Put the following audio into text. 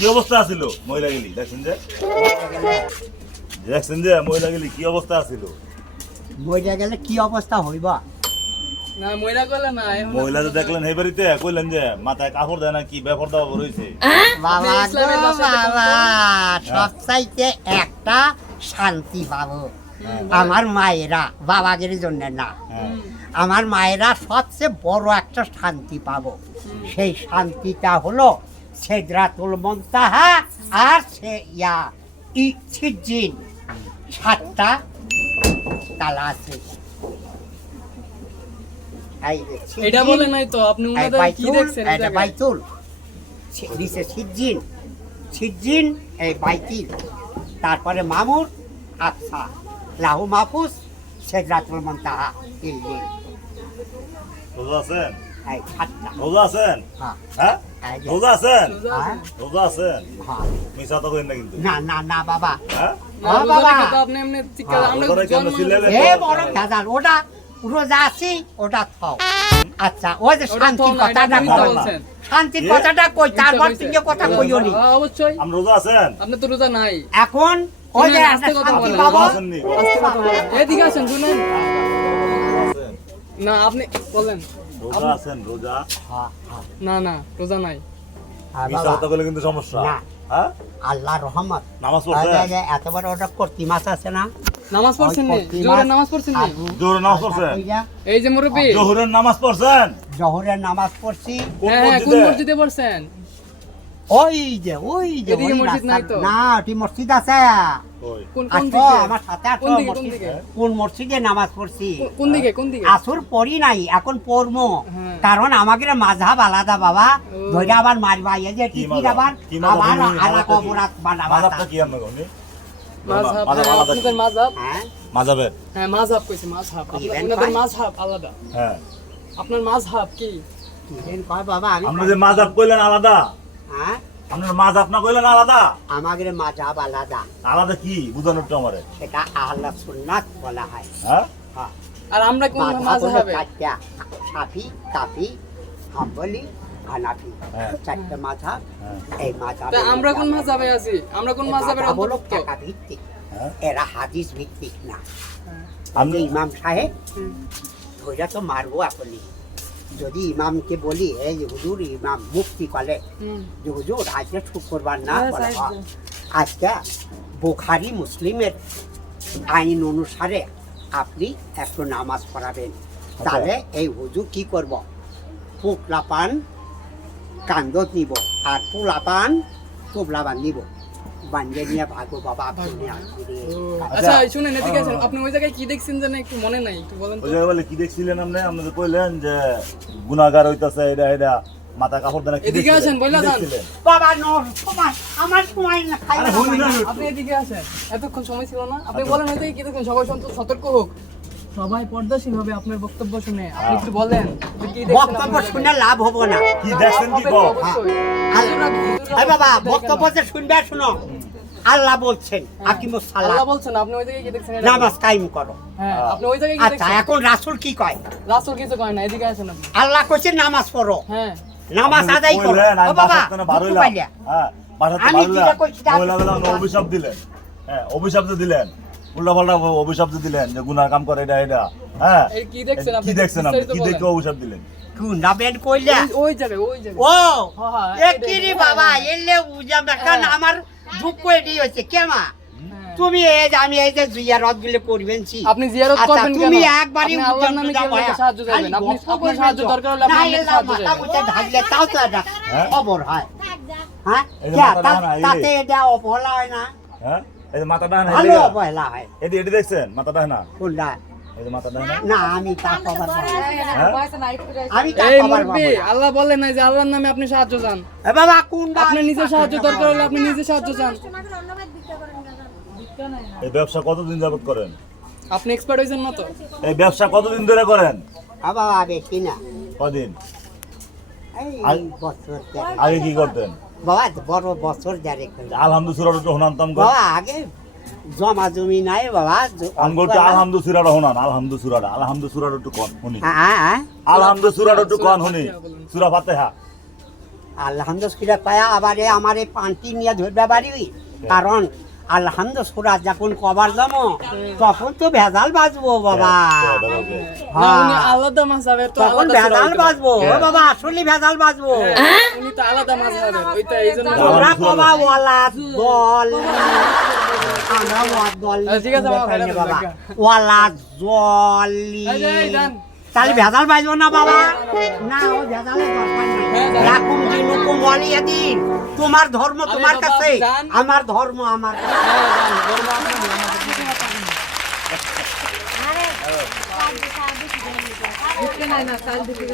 কি অবস্থা ছিল মহিলা গেলি দেখছেন যে মহিলা গেলি কি অবস্থা ছিল মহিলা গেলে কি অবস্থা হইবা না মহিলা কইলা না মহিলা তো দেখলেন এই বাড়িতে কইলেন যে মাথায় কাপড় দেয় না কি ব্যাপার দাওয়া রয়েছে বাবা বাবা সবচাইতে একটা শান্তি পাবো আমার মায়েরা বাবাগের জন্য না আমার মায়েরা সবচেয়ে বড় একটা শান্তি পাবো সেই শান্তিটা হলো সিদরাতুল মুনতাহা আর সে সিজ্জিন 7টা তালা আছে এটা বলে নাই তো আপনি উনাদের কি দেখছেন এটা বাইতুল দিছে সিজ্জিন এই বাইতিল তারপরে মামুর আকসা লাহু মাহফুজ সিদরাতুল মুনতাহা ইল্লিন রোজা আছেন এই 7টা রোজা আছেন হ্যাঁ হ্যাঁ রোজা আছেন হ্যাঁ রোজা আছেন হ্যাঁ মিছা তো কইন না কিন্তু না না না বাবা হ্যাঁ না রোজা রেখে তো আপনি এমনি চিৎকার আমরা রোজা রেখে আমরা চিল্লাইলে এ বড় গাজাল ওটা রোজা আছি ওটা থাও আচ্ছা ওই যে ওটা শান্তির থাও না, কথাটা এটা আপনি কই বলছেন। শান্তির কথাটা কই তারপর তুমি কথা কইও নি অবশ্যই আমরা রোজা আছেন আপনি তো রোজা নাই এখন ওই যে শুনেন, একটা আস্তে কথা শান্তি বলেন। পাবো রোজা আছেন নি আস্তে কথা বলেন এদিকে আসেন শুনেন আছেন? না আপনি বলেন রোজা আছেন রোজা হ্যাঁ হ্যাঁ না না রোজা নাই মিছা বাবা কথা কইলে কিন্তু সমস্যা না। হ্যাঁ আল্লাহর রহমত নামাজ পড়ছেন এত বড় ওটা কর্তি মাছ আছে না নামাজ পড়ছেন নি ওই জোরে নামাজ পড়ছেন নি জোহরের নামাজ পড়ছেন এই যে মুরব্বি জোহরের নামাজ পড়ছেন জহরের নামাজ পড়ছি কোন হ্যাঁ হ্যাঁ কোন মসজিদে? মসজিদে পড়ছেন ওই যে এদিকে ওই মসজিদ নাই তো? না ওটি মসজিদ আছে ওই কোন কোন আসো দিকে আমার সাথে আসো কোন দিকে, কোন মসজিদ দিকে? কোন মসজিদে নামাজ পড়ছি কোন দিকে কোন দিকে আসর পড়ি নাই এখন পড়বো হ্যাঁ। কারণ আমাদের মাযহাব আলাদা বাবা ধরে আবার মারবা এই যে কি টিকিট মাযহাব? আবার কি মাযহাব আবার তুমি? আলাদা অপরাধ বানাবা মাযহাবটা কি আমরা কোনি মাযহাব মাযহাব হ্যাঁ, আলাদা আপনাদের মাযহাব হ্যাঁ মাযহাবের হ্যাঁ মাযহাব কইছে মাযহাব ইভেন আপনাদের কয়? মাযহাব আলাদা হ্যাঁ আপনার মাযহাব কি কিরেন কয় বাবা আমি আমরা যে মাযহাব কইলেন আলাদা হ্যাঁ আপনার মাযহাব না কইলেন আলাদা আমাদের মাযহাব আলাদা আলাদা কি বুঝানোর তো আমারে সেটা আহলে সুন্নাত বলা হয় হ্যাঁ হ্যাঁ আর আমরা কোন মাযহাব হলো মাযহাবে 4টা শাফি কাফি হাম্বলি হানাফি হ্যাঁ। 4টা মাযহাব হ্যাঁ এই মাযহাব তা আমরা কোন মাযহাবে আছি আমরা কোন মাযহাবের হলো অন্তর্ভুক্ত টাকা ভিত্তিক হ্যাঁ এরা হাদিস ভিত্তিক না হ্যাঁ। আমি ইমাম সাহেব হুম। ধৈর্য তো মারবো আপনি যদি ইমামকে বলি এই যে হুজুর ইমাম মুফতি কলে হুম। যে হুজুর আজকে শুক্রবার না হ্যাঁ, বলে সাহেব। আজকে বুখারি মুসলিমের আইন অনুসারে আপনি একটু নামাজ পড়াবেন তাহলে এই হুজুর কি করব পুকলা পান কান্দত নিব আর পুলা পান তুবলা বান নিব বান্ধে নিয়ে ভাগো বাবা আপনি আসবে আচ্ছা শুনেন এদিকে আসেন আপনি ওই জায়গায় কি দেখছেন জানেন একটু মনে নাই একটু বলেন তো ওই জায়গায় বলে কি দেখছিলেন আপনি আপনি তো কইলেন যে গুনাহগার হইতাছে এটা এটা মাথা কাপড় দেনা কি এদিকে দেখছিলেন? আসেন, বইলা কি যান। দেখছিলেন? বাবা নো সময় আমার সময় না খাই আরে হইল না আপনি এদিকে আসেন এতক্ষণ সময় ছিল না আপনি বলেন হয়তো কি দেখছেন সবাই সতর্ক হোক সবাই পর্দাশীল হবে আপনার বক্তব্য শুনে আপনি একটু বলেন যে কি দেখছেন বক্তব্য শুনে লাভ হবো না কি দেখছেন কি হবে কও তো অবশ্যই। এই বাবা বক্তব্য যে শুনবে শুনো আল্লাহ বলছেন আকিমুস আল্লাহ সালাত বলছেন আপনি ওই জায়গায় কি দেখছেন এটা নামাজ কায়েম করো হ্যাঁ আপনি ওই জায়গায় কি আচ্ছা দেখছেন এখন রাসূল কি কয় রাসূল কিছু কয় না এদিকে আসেন আপনি আল্লাহ কইছে নামাজ পড়ো হ্যাঁ নামাজ আপনি আদায় করো কইলেন, আমি ও বাবা বাসার থেকে বার দুঃখ হইলাম। পাইলা। হ্যাঁ বাসার থেকে আমি বার যেটা হইলাম। কইছি তা মহিলা বললাম, আপনি অভিশাপ দিলেন হ্যাঁ অভিশাপ যে দিলেন উল্টা পাল্টা অভিশাপ যে দিলেন যে গুনাহ কাম করে এটা এটা হ্যাঁ এই কি দেখছেন আপনি কি দেখছেন আপনি বিস্তারিত কি বলেন। দেখে অভিশাপ দিলেন গুনা বেন কইলা ওই জায়গায় ওই জায়গায় ও হ্যাঁ, এ এটাই, কি রে হ্যাঁ, বাবা হ্যাঁ। এলে উজাম কারণ হ্যাঁ। আমার দুঃখ এটি হচ্ছে কেমা হ্যাঁ। তুমি এই যে আমি এই যে জিয়ারত গুলো করবেনছি আপনি জিয়ারত আচ্ছা, করবেন কেন তুমি একবারই আপনি আল্লাহর নামে কি আপনাকে সাহায্য চাইবেন আপনি আপনার সাহায্য দরকার হলে আপনি আমাকে সাহায্য চাইবেন ঢাকলে তাও তো এটা হ্যাঁ? খবর হয় হ্যাঁ এই যে কে, মাথাটা তা- না, এই যে। তাতে এটা অবহেলা হয় না হ্যাঁ এই যে মাথাটা না ভালো অবহেলা হয় এটি এটি দেখছেন মাথাটা না কোনটা এই যে মাথাটা না না আমি তা খবর পাবো না। হ্যাঁ আমি তা এই খবর পাবো মুরব্বি না। আল্লাহ বলেন নাই যে আল্লাহর নামে আপনি সাহায্য চান এ বাবা কোনটা আপনি নিজে সাহায্য দরকার হলে আপনি নিজে সাহায্য চান এই ব্যবসা কতদিন যাবত করেন আপনি এক্সপার্ট হয়েছেন না তো এই ব্যবসা কতদিন ধরে করেন এ বাবা বেশি না কদিন এই বছর দেড়েক। আগে কি করতেন বাবা বড় বছর দেড়েক হলো। আলহামদুলিল্লাহ একটু হনান্তাম কর বাবা আগে জমা জমি নাই বাবা আমগোটা আলহামদুলিল্লাহ হনান আলহামদুলিল্লাহ একটু কোন শুনি হ্যাঁ আলহামদুলিল্লাহ একটু কোন শুনি সূরা ফাতিহা আলহামদুলিল্লাহ পায়া আবার আমার এই পান্তি নিয়ে ধরবে বাড়ি, কারণ আলহামদুলিল্লাহ যখন কবার জমো তখন তো ভেজাল বাজবো বাবা। না, উনি আলাদা মাযহাবের, তো তখন আলাদা ভেজাল সুরা বাজবো ও বাবা, আসলে ভেজাল বাজবো। উনি তো আলাদা মাযহাবের, ওইটা এইজন্য তোমরা কবা ওয়ালা দল, আমরা ওয়াদ দল ঠিক আছে বাবা, পাইনি বাবা, দেখা। ওয়ালা জলি, এই যান। তাহলে ভেজাল বাজবো না বাবা? না, ও ভেজালের দরকার নেই। হ্যাঁ, যান। রাখুন দিনুকুম ওয়ালিয়াদিন, তোমার ধর্ম তোমার বাবা, কাছে, আপনি যান। আমার ধর্ম আমার কাছে। আরে, সাহায্য, সাহায্য, সাহায্য। নাই না, কাল দিতে